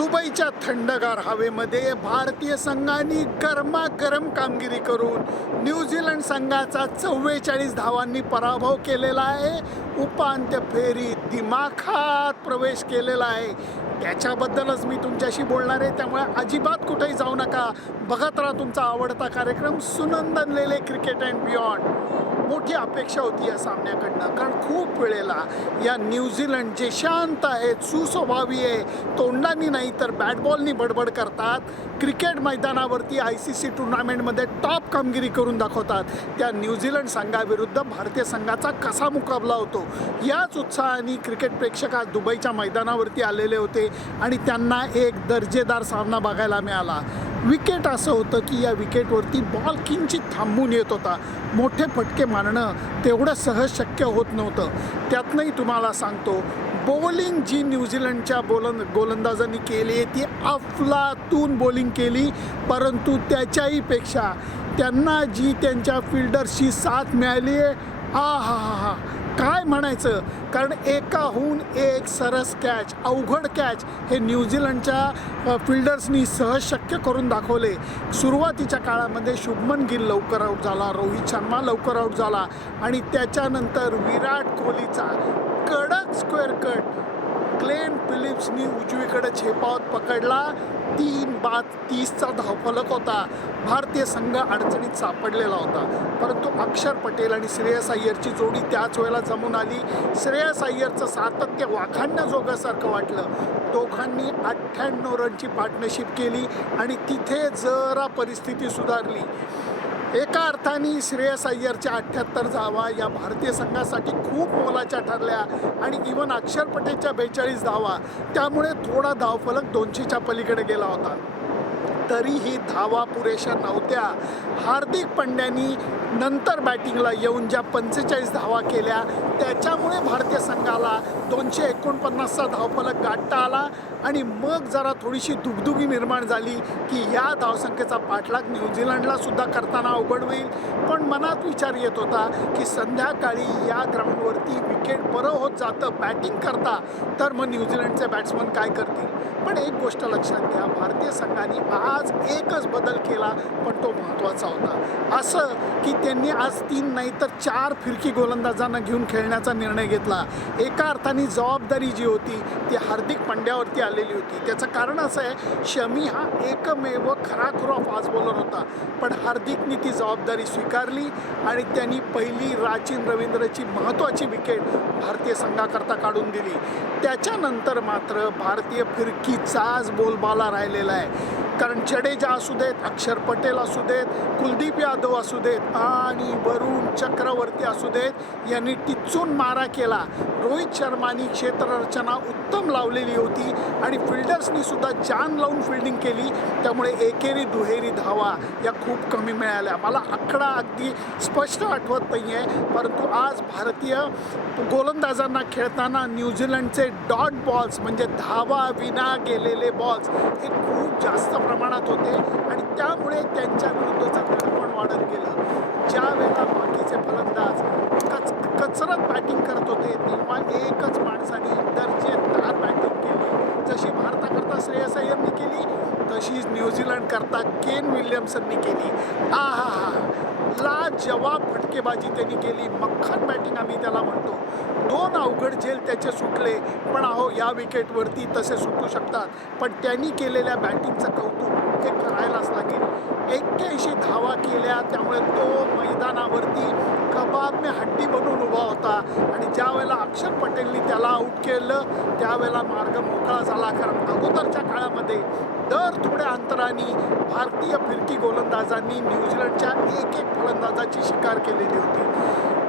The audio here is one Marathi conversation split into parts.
दुबईच्या थंडगार हवेमध्ये भारतीय संघाने गरमागरम कामगिरी करून न्यूझीलंड संघाचा चव्वेचाळीस धावांनी पराभव केलेला आहे. उपांत्य फेरीत दिमाखात प्रवेश केलेला आहे. त्याच्याबद्दलच मी तुमच्याशी बोलणार आहे. त्यामुळे अजिबात कुठेही जाऊ नका. बघत राहा तुमचा आवडता कार्यक्रम Sunandan Lele cricket and beyond. मोठी अपेक्षा होती या सामन्याकडनं. कारण खूप वेळेला या न्यूझीलंड जे शांत आहेत सुस्वभावी आहे तोंडानी नाही तर बॅट बॉलनी बडबड करतात. क्रिकेट मैदानावरती आय सी सी टुर्नामेंटमध्ये टॉप कामगिरी करून दाखवतात. त्या न्यूझीलंड संघाविरुद्ध भारतीय संघाचा कसा मुकाबला होतो? याच उत्साहाने क्रिकेट प्रेक्षक आज दुबईच्या मैदानावरती आलेले होते आणि त्यांना एक दर्जेदार सामना बघायला मिळाला. विकेट असं होतं की या विकेटवरती बॉल किंचित थांबून येत होता. मोठे फटके मारणं तेवढं सहज शक्य होत नव्हतं. त्यातनंही तुम्हाला सांगतो बॉलिंग जी न्यूझीलंडच्या बोलन गोलंदाजांनी केली आहे ती अफलातून बॉलिंग केली परंतु त्याच्याहीपेक्षा त्यांना जी त्यांच्या फिल्डर्सची साथ मिळाली आहे हा हा हा हा. काय म्हणायचं? कारण एकाहून एक सरस कॅच अवघड कॅच हे न्यूझीलंडच्या फिल्डर्सनी सहज शक्य करून दाखवले. सुरुवातीच्या काळामध्ये शुभमन गिल लवकर आऊट झाला रोहित शर्मा लवकर आऊट झाला आणि त्याच्यानंतर विराट कोहलीचा कडक स्क्वेअर कट ग्लेन फिलिप्सनी उजवीकडे झेपावत पकडला. तीन बाद तीसचा धावफलक होता. भारतीय संघ अडचणीत सापडलेला होता. परंतु अक्षर पटेल आणि श्रेयस अय्यरची जोडी त्याच वेळेला जमून आली. श्रेयस अय्यरचं सातत्य वाखाणण्याजोगासारखं वाटलं. दोघांनी अठ्ठ्याण्णव रनची पार्टनरशिप केली आणि तिथे जरा परिस्थिती सुधारली. एका अर्थाने श्रेयस अय्यरच्या अठ्ठ्याहत्तर धावा या भारतीय संघासाठी खूप मोलाच्या ठरल्या आणि इवन अक्षर पटेलच्या बेचाळीस धावा त्यामुळे थोडा धावफलक दोनशेच्या पलीकडे गेला होता. तरीही धावा पुरेशा नव्हत्या. हार्दिक पंड्यांनी नंतर बॅटिंगला येऊन ज्या पंचेचाळीस धावा केल्या त्याच्यामुळे भारतीय संघाला दोनशे एकोणपन्नासचा धावफलक गाठता आला. आणि मग जरा थोडीशी दुबदुबी निर्माण झाली की या धावसंख्येचा पाठलाग न्यूझीलंडला सुद्धा करताना अवघड होईल. पण मनात विचार येत होता की संध्याकाळी या ग्राउंडवरती विकेट बरं होत जातं बॅटिंग करता तर मग न्यूझीलंडचे बॅट्समन काय करतील? पण एक गोष्ट लक्षात घ्या भारतीय संघाने आज एकच बदल केला पण तो महत्त्वाचा होता. असं की त्यांनी आज तीन नाही तर चार फिरकी गोलंदाजांना घेऊन खेळण्याचा निर्णय घेतला. एका अर्थाने जबाबदारी जी होती ती हार्दिक पंड्यावरती आलेली होती. त्याचं कारण असं आहे शमी हा एकमेव खराखुरा फास्ट बॉलर होता. पण हार्दिकनी ती जबाबदारी स्वीकारली आणि त्यांनी पहिली राचीन रवींद्रची महत्त्वाची विकेट भारतीय संघाकरता काढून दिली. त्याच्यानंतर मात्र भारतीय फिरकीचाच बोलबाला राहिलेला आहे. कारण जडेजा असू देत अक्षर पटेल असू देत कुलदीप यादव असू देत आणि वरुण चक्रवर्ती असू देत यांनी टिचून मारा केला. रोहित शर्मानी क्षेत्ररचना उत्तम लावलेली होती आणि फिल्डर्सनी सुद्धा जान लावून फिल्डिंग केली. त्यामुळे एकेरी दुहेरी धावा या खूप कमी मिळाल्या. मला आकडा अगदी स्पष्ट आठवत नाही आहे परंतु आज भारतीय गोलंदाजांना खेळताना न्यूझीलंडचे डॉट बॉल्स म्हणजे धावा विना गेलेले बॉल्स हे खूप जास्त प्रमाणात होते आणि त्यामुळे त्यांच्या विरुद्धचा दडपण वाढत गेलं. ज्या वेळेला बाकीचे फलंदाज कच कचरत बॅटिंग करत होते तेव्हा एकच माणसाने दर्जेदार बॅटिंग केली. जशी भारताकरता श्रेयस अय्यरनी केली तशीच न्यूझीलंड करता केन विल्यमसननी केली. आ हा हा लाजवाब फटकेबाजी त्यांनी केली. मक्खन बॅटिंग आम्ही त्याला म्हणतो. दोन अवघड झेल त्याचे सुटले. पण अहो या विकेटवरती तसे सुटू शकतात. पण त्यांनी केलेल्या बॅटिंगचं कौतुक हे करायलाच लागेल. एक्क्याऐंशी धावा केल्या. त्यामुळे तो मैदानावरती कबाबने हड्डी बनून उभा होता. आणि ज्या वेळेला अक्षर पटेलनी त्याला आऊट केलं त्यावेळेला मार्ग मोकळा झाला. कारण अगोदरच्या काळामध्ये दर थोड्या अंतराने भारतीय फिरकी गोलंदाजांनी न्यूझीलंडच्या एक एक फलंदाजाची शिकार केलेली होती.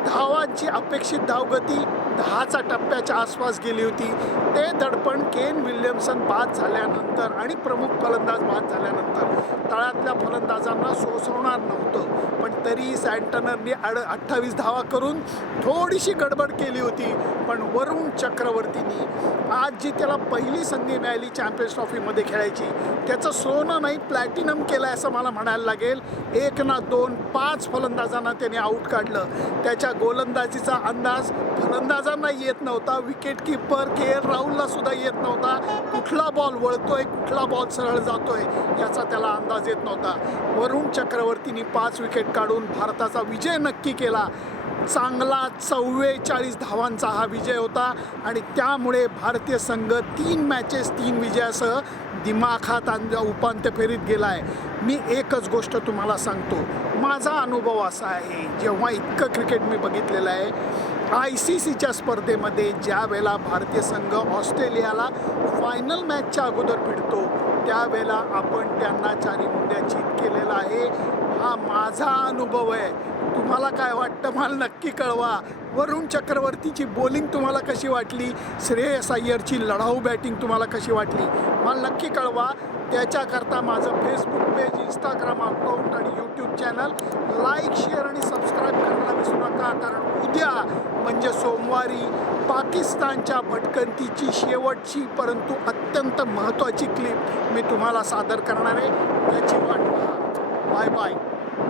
धावांची अपेक्षित धावगती दहाचा टप्प्याच्या आसपास गेली होती. ते दडपण केन विल्यमसन बाद झाल्यानंतर आणि प्रमुख फलंदाज बाद झाल्यानंतर तळातल्या फलंदाजांना सोसवणार नव्हतं. पण तरी सँटनरनी अड अठ्ठावीस धावा करून थोडीशी गडबड केली होती. पण वरुण चक्रवर्तीनी आज जी त्याला पहिली संधी मिळाली चॅम्पियन्स ट्रॉफीमध्ये खेळायची त्याचं सोनं नाही प्लॅटिनम केलं आहे असं मला म्हणायला लागेल. एक ना दोन पाच फलंदाजांना त्याने आऊट काढलं. त्याच्या गोलंदाजीचा अंदाज फलंदाज फलंदाजांना येत नव्हता. विकेट किपर के एल राहुलला सुद्धा येत नव्हता. कुठला बॉल वळतोय कुठला बॉल सरळ जातोय याचा त्याला अंदाज येत नव्हता. वरुण चक्रवर्तीने पाच विकेट काढून भारताचा विजय नक्की केला. चांगला चव्वेचाळीस धावांचा हा विजय होता आणि त्यामुळे भारतीय संघ तीन मॅचेस तीन विजयासह दिमाखात उपांत्य फेरीत गेला आहे मी एकच गोष्ट तुम्हाला सांगतो. माझा अनुभव असा आहे जेव्हा इतकं क्रिकेट मी बघितलेलं आहे आय सी सीच्या स्पर्धेमध्ये ज्या वेळेला भारतीय संघ ऑस्ट्रेलियाला फायनल मॅचच्या अगोदर भिडतो त्यावेळेला आपण त्यांना चारी मुंड्या चीत केलेला आहे. हा माझा अनुभव आहे. तुम्हाला काय वाटतं मला नक्की कळवा. वरुण चक्रवर्तीची बॉलिंग तुम्हाला कशी वाटली? श्रेयस अय्यरची लढाऊ बॅटिंग तुम्हाला कशी वाटली? मला नक्की कळवा. त्याच्याकरता माझं फेसबुक पेज इंस्टाग्राम अकाउंट आणि यूट्यूब चॅनल लाईक शेअर आणि सबस्क्राईब करायला विसरू नका. कारण उद्या म्हणजे सोमवारी पाकिस्तानच्या भटकंतीची शेवटची परंतु अत्यंत महत्त्वाची क्लिप मी तुम्हाला सादर करणार आहे. त्याची वाट बाय बाय